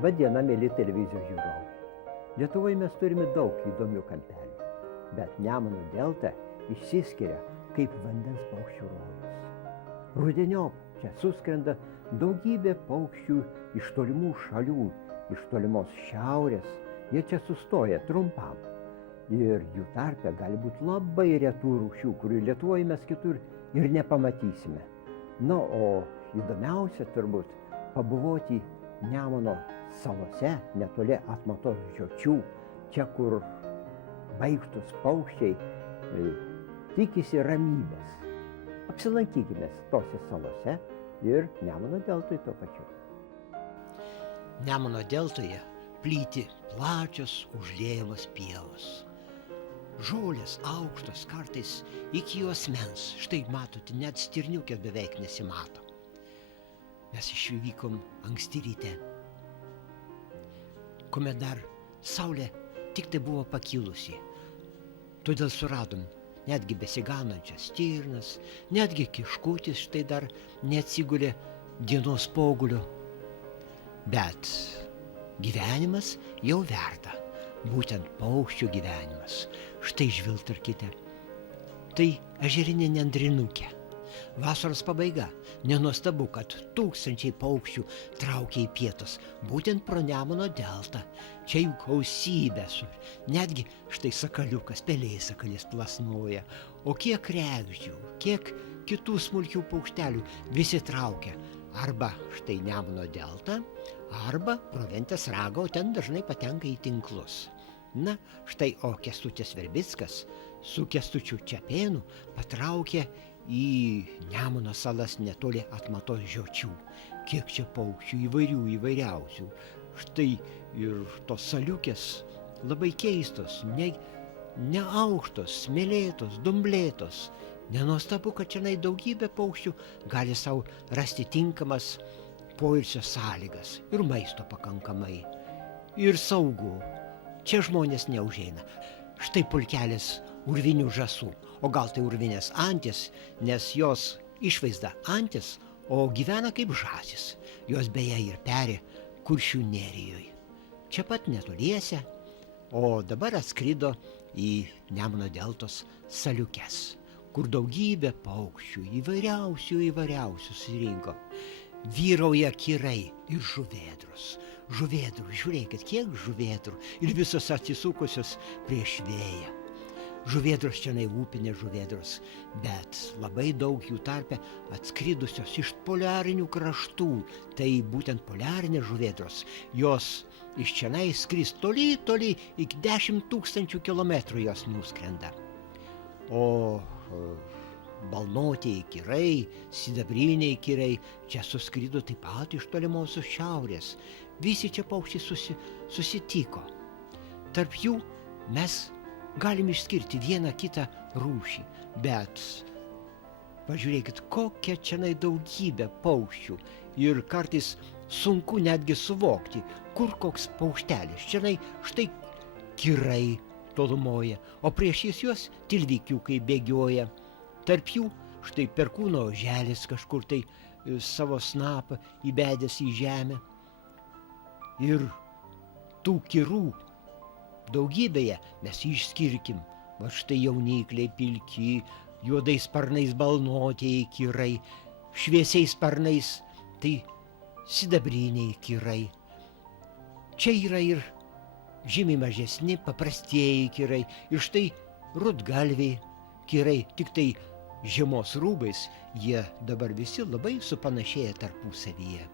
Labą dieną, mėly televizijos žiūrovai. Lietuvoje mes turime daug įdomių kampelių, bet Nemuno delta išsiskiria kaip vandens paukščių rojus. Rudeniop čia suskrenda daugybė paukščių iš tolimų šalių, iš tolimos šiaurės. Jie čia sustoja trumpam. Ir jų tarpe gali būti labai retų rūšių, kurių Lietuvoje mes kitur ir nepamatysime. Na, o įdomiausia turbūt pabuvoti Nemuno salose, netoli Atmatos žiočių, čia kur baikštus paukščiai tikisi ramybės. Apsilankykime tose salose ir Nemuno deltoje tuo pačiu. Nemuno deltoje plyti plačios užliejamos pievos. Žolės aukštos, kartais iki juosmens. Štai matote, net stirniukės beveik nesimato. Mes išvykom anksti ryte, kuomet dar saulė tik tai buvo pakilusi. Todėl suradom netgi besiganančias stirnas, netgi kiškutis štai dar neatsigulė dienos pogulio. Bet gyvenimas jau verda, būtent paukščių gyvenimas. Štai žvilgtarkite, tai ežerinė nendrinukė. Vasaros pabaiga. Nenuostabu, kad tūkstančiai paukščių traukia į pietus, būtent pro Nemuno deltą. Čia jų gausybė, netgi štai sakaliukas, pelėsakalis plasnoja. O kiek kregždžių, kiek kitų smulkių paukštelių visi traukia. Arba štai Nemuno deltą, arba pro Ventės ragą, o ten dažnai patenka į tinklus. Na, štai o Kęstutis Verbickas su Kęstučiu Čepėnu patraukė į Nemuno salas netoli Atmatos žiočių. Kiek čia paukščių įvairiausių. Štai ir tos saliukės labai keistos, ne aukštos, smėlėtos, dumblėtos. Nenuostabu, kad čia daugybė paukščių gali savo rasti tinkamas poilsio sąlygas ir maisto pakankamai. Ir saugu. Čia žmonės neužeina. Štai pulkelis urvinių žąsų, o gal tai urvinės antis, nes jos išvaizda antis, o gyvena kaip žąsis. Jos beje ir peri Kuršių nerijoje. Čia pat netoliese, o dabar atskrido į Nemuno deltos saliukes, kur daugybė paukščių įvairiausių susirinko. Vyrauja kirai ir žuvėdros. Žuvėdrų, žiūrėkit, kiek žuvėdrų ir visos atsisukusios prieš vėją. Žuvėdros čia upinės žuvėdros, bet labai daug jų tarpe atskridusios iš poliarinių kraštų. Tai būtent poliarinės žuvėdros. Jos iš čia skris toli, iki 10 000 kilometrų jos nuskrenda. O balnotieji kirai, sidabriniai kirai čia suskrido taip pat iš tolimosios šiaurės. Visi čia paukščiai susitiko. Tarp jų mes galim išskirti vieną kitą rūšį, bet pažiūrėkit, kokia čia daugybė paukščių ir kartais sunku netgi suvokti, kur koks paukštelis. Čia štai kirai tolumoje, o priešais juos tilvikiukai bėgioja. Tarp jų štai perkūno oželis kažkur tai savo snapą įbedęs į žemę. Ir tų kirų daugybėje mes išskirkim. Va štai jaunikliai pilki, juodais sparnais balnotieji kirai, šviesiais sparnais tai sidabriniai kirai. Čia yra ir žymiai mažesni paprastieji kirai ir štai rudgalviai kirai, tik tai žiemos rūbais jie dabar visi labai supanašėję tarpusavyje.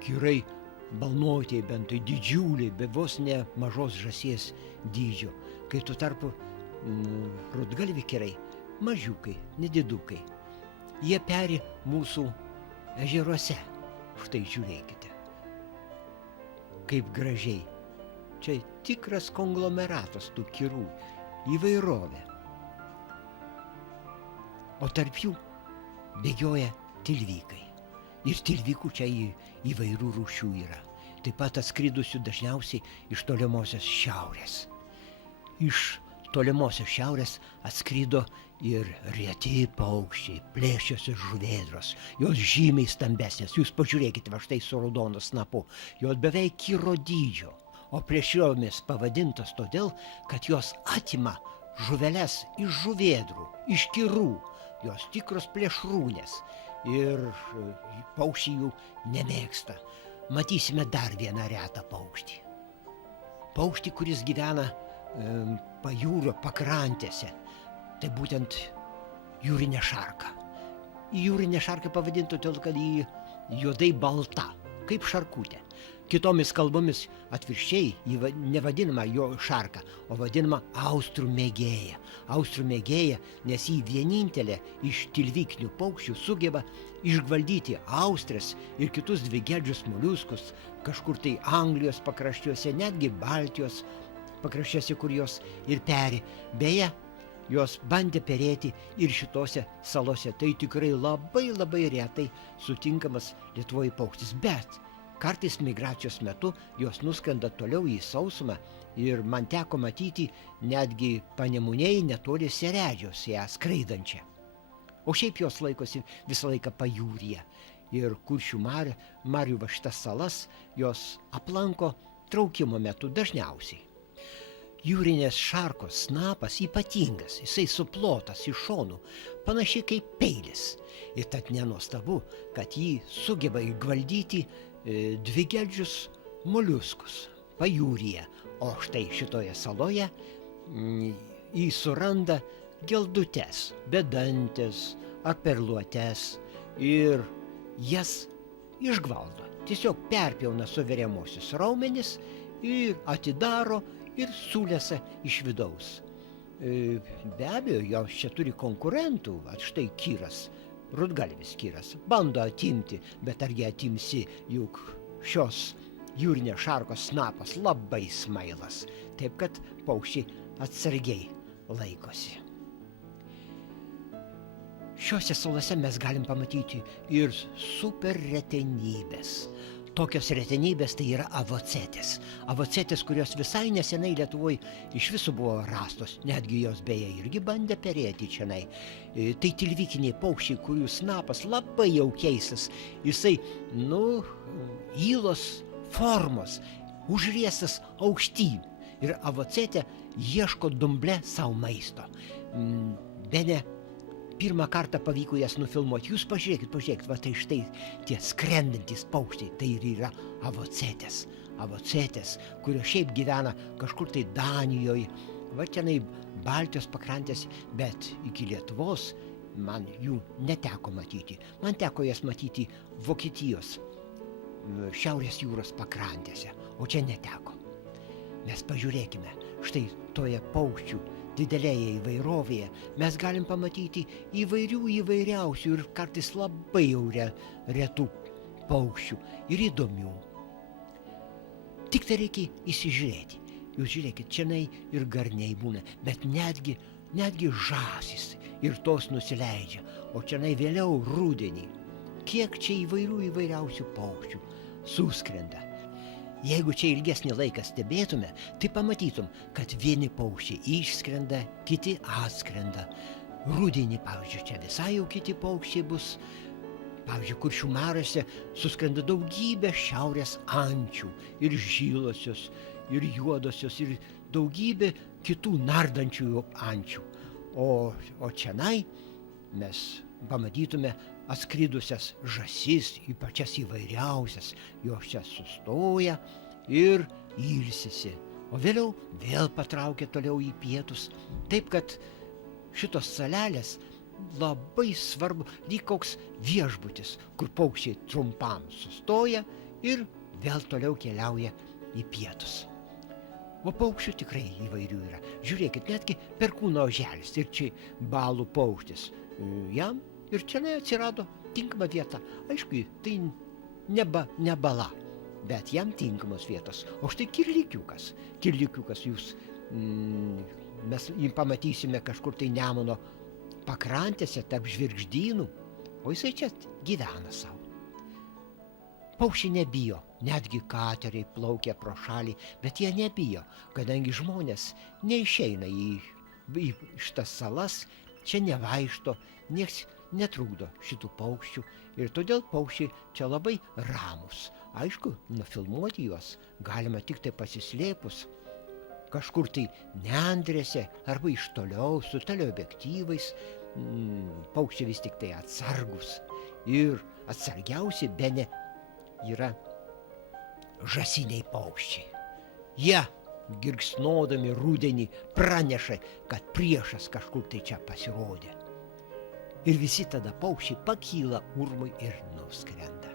Kirai balnotieji, bent tai didžiuliai, be vos ne mažos žąsies dydžio, kai tuo tarpu rudgalvi kirai mažiukai, nedidukai. Jie peri mūsų ežeruose. Štai žiūrėkite, kaip gražiai. Čia tikras konglomeratas tų kirų, įvairovė. O tarp jų bėgioja tilvikai. Ir tilvikų čia įvairių rūšių yra. Taip pat atskridusių dažniausiai iš tolimosios šiaurės. Iš tolimosios šiaurės atskrido ir reti paukščiai, plėšios ir žuvėdros. Jos žymiai stambesnės, jūs pažiūrėkite, va štai su raudonu snapu, jos beveik kiro dydžio, o plėšriomis pavadintos todėl, kad jos atima žuveles iš žuvėdrų, iš kirų, jos tikros plėšrūnės ir paukščiai jų nemėgsta. Matysime dar vieną retą paukštį. Paukštį, kuris gyvena pajūrio pakrantėse, tai būtent jūrinė šarka. Jūrinė šarka pavadinta todėl, kad ji juodai balta, kaip šarkutė. Kitomis kalbomis atvirkščiai ji nevadinama jo šarka, o vadinama austrų mėgėja. Austrų mėgėja, nes ji vienintelė iš tilvikinių paukščių sugeba išgvaldyti austres ir kitus dvigeldžius moliuskus kažkur tai Anglijos pakraščiuose, netgi Baltijos pakraščiuose, kur jos ir peri. Beje, jos bandė perėti ir šitose salose. Tai tikrai labai retai sutinkamas Lietuvoje paukštis. Bet kartais migracijos metu jos nuskrenda toliau į sausumą ir man teko matyti netgi Panemunėje netoli Seredžiaus ją skraidančią. O šiaip jos laikosi visą laiką pajūryje. Ir Kuršių marių va šitas salas jos aplanko traukimo metu dažniausiai. Jūrinės šarkos snapas ypatingas, jisai suplotas iš šonų, panašiai kaip peilis. Ir tad nenuostabu, kad jį sugeba įgvaldyti dvigeldžius moliuskus pajūryje. O štai šitoje saloje jį suranda geldutes, bedantės ar perluotes ir jas išgvaldo. Tiesiog perpjauna suveriamuosius raumenis ir atidaro ir sulesa iš vidaus. Be abejo, jos čia turi konkurentų, štai kiras, rudgalvis kiras, bando atimti, bet argi atimsi, juk šios jūrinės šarkos snapas labai smailas, taip kad paukščiai atsargiai laikosi. Šiuose salose mes galim pamatyti ir super retenybės. Tokios retenybės tai yra avocetės. Avocetės, kurios visai nesenai Lietuvoje iš viso buvo rastos, netgi jos beje irgi bandė perėti čionai. Tai tilvikiniai paukščiai, kurių snapas labai jau keistas. Jisai, ylos formos, užriestas aukštyn. Ir avocetė ieško dumble savo maisto. Bene pirmą kartą pavyko jas nufilmuoti. Jūs pažiūrėkit, va tai štai tie skrendantis paukščiai, tai ir yra avocetės. Avocetės, kurios šiaip gyvena kažkur tai Danijoje, va tenai Baltijos pakrantės, bet iki Lietuvos man jų neteko matyti. Man teko jas matyti Vokietijos Šiaurės jūros pakrantėse, o čia neteko. Mes pažiūrėkime, štai toje paukščių didelėje įvairovėje mes galim pamatyti įvairiausių ir kartais labai jau retų paukščių ir įdomių. Tik tai reikia įsižiūrėti. Jūs žiūrėkit, čianai ir garniai būna, bet netgi žąsys ir tos nusileidžia, o čianai vėliau rudenį. Kiek čia įvairiausių paukščių suskrenda. Jeigu čia ilgesnį laiką stebėtume, tai pamatytum, kad vieni paukščiai išskrenda, kiti atskrenda. Rudenį, pavyzdžiui, čia visai jau kiti paukščiai bus. Pavyzdžiui, Kuršių mariose suskrenda daugybė šiaurės ančių, ir žilosios, ir juodosios, ir daugybė kitų nardančių ančių. O čionai mes pamatytume atskridusias žąsis, į pačias įvairiausias, jos čia sustoja ir ilsisi, o vėliau vėl patraukia toliau į pietus. Taip kad šitos salelės labai svarbu, lyg koks viešbutis, kur paukščiai trumpam sustoja ir vėl toliau keliauja į pietus. O paukščių tikrai įvairių yra. Žiūrėkit, netgi perkūno oželis, ir čia balų paukštis. Jam ir čia atsirado tinkama vieta. Aišku, tai ne bala, bet jam tinkamos vietos. O štai kirlikiukas. Kirlikiukas mes jį pamatysime kažkur tai Nemuno pakrantėse, tarp žvirgždynų, o jisai čia gyvena savo. Paukščiai nebijo, netgi kateriai plaukia pro šalį, bet jie nebijo, kadangi žmonės neišeina į į šitas salas, čia nevaišto, nieks netrukdo šitų paukščių ir todėl paukščiai čia labai ramus. Aišku, nufilmuoti juos galima tik tai pasislėpus kažkur tai nendrėse arba iš toliau su teleobjektyvais. Paukščiai vis tik tai atsargus ir atsargiausi bene yra žąsiniai paukščiai. Jie girgsnodami rudenį praneša, kad priešas kažkur tai čia pasirodė. Ir visi tada paukščiai pakyla urmui ir nuskrenda.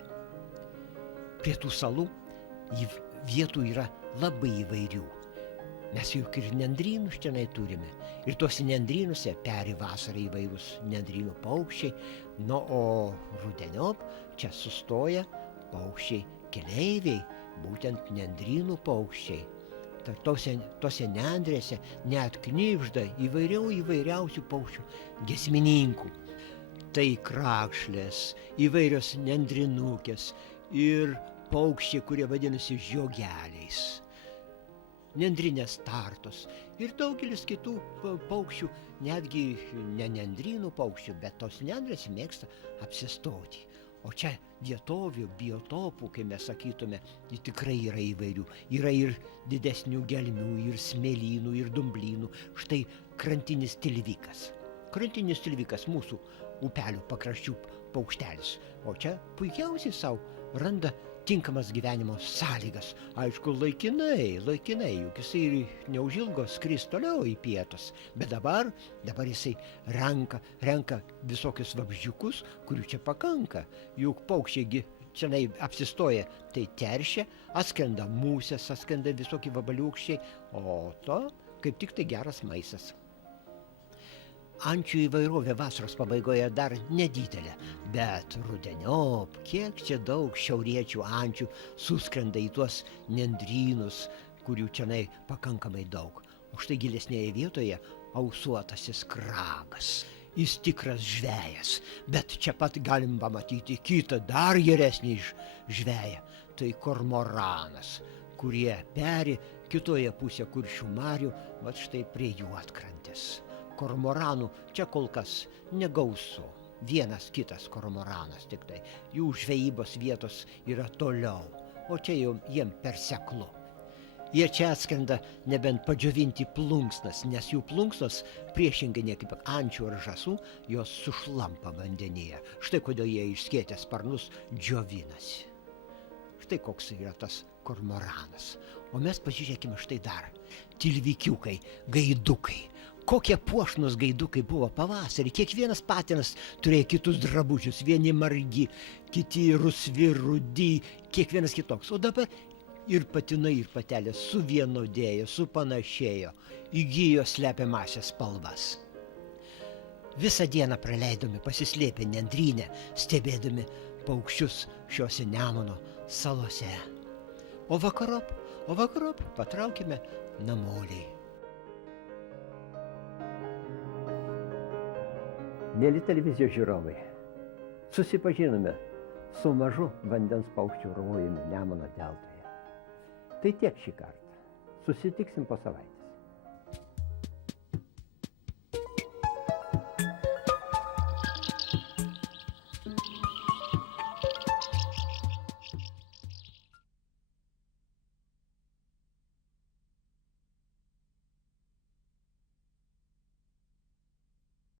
Prie tų salų vietų yra labai įvairių. Mes juk ir nendrynus čia turime. Ir tuose nendrynuose peri vasarą įvairūs nendrynų paukščiai. Na, o rudeniop čia sustoja paukščiai keleiviai, būtent nendrynų paukščiai. Tose nendrėse net knibžda įvairiausių paukščių giesmininkų. Tai krakšlės, įvairios nendrinukės ir paukščiai, kurie vadinasi žiogeliais. Nendrinės startos ir daugelis kitų paukščių, netgi ne nendrynų paukščių, bet tos nendrės mėgsta apsistoti. O čia vietovių, biotopų, kai mes sakytume, tikrai yra įvairių. Yra ir didesnių gelmių, ir smėlynų, ir dumblynų. Štai krantinis tilvikas. Krantinis tilvikas mūsų upelių pakraščių paukštelis. O čia puikiausiai savo randa tinkamas gyvenimo sąlygas. Aišku, laikinai, juk jisai neužilgo skris toliau į pietus. Bet dabar jisai renka visokius vabzdžiukus, kurių čia pakanka. Juk paukščiai čia apsistoja, tai teršia, atskrenda musės, atskrenda visokie vabaliukščiai, o to kaip tik tai geras maistas. Ančių įvairovė vasaros pabaigoje dar nedidelė, bet rudeniop, kiek čia daug šiauriečių ančių suskrenda į tuos nendrynus, kurių čia pakankamai daug. O štai gilesnėje vietoje ausuotasis kragas. Jis tikras žvejas, bet čia pat galim pamatyti kitą dar geresnį žveją. Tai kormoranas, kurie peri kitoje pusėje Kuršių marių, vat štai prie Juodkrantės. Kormoranų čia kol kas negausu. Vienas kitas kormoranas tik tai. Jų žvejybos vietos yra toliau, o čia jau jiem per seklu. Jie čia atskrenda nebent padžiovinti plunksnas, nes jų plunksnos, priešingai ne kaip ančių ar žąsų, jos sušlampa vandenyje. Štai kodėl jie išskėtę sparnus džiovinasi. Štai koks yra tas kormoranas. O mes pasižiūrėkime štai dar. Tilvikiukai, gaidukai. Kokie puošnus gaidukai buvo pavasarį. Kiekvienas patinas turėjo kitus drabužius. Vieni margi, kiti rusvi, rudi, kiekvienas kitoks. O dabar ir patinai, ir patelės suvienodėjo, supanašėjo, įgijo slepiamąsias spalvas. Visą dieną praleidome pasislėpę nendrynę, stebėdami paukščius šiuose Nemuno salose. O vakarop patraukime namoliai. Mėly televizijos žiūrovai, susipažinome su mažu vandens paukščių rojumi Nemuno deltoje. Tai tiek šį kartą. Susitiksim po savaitės.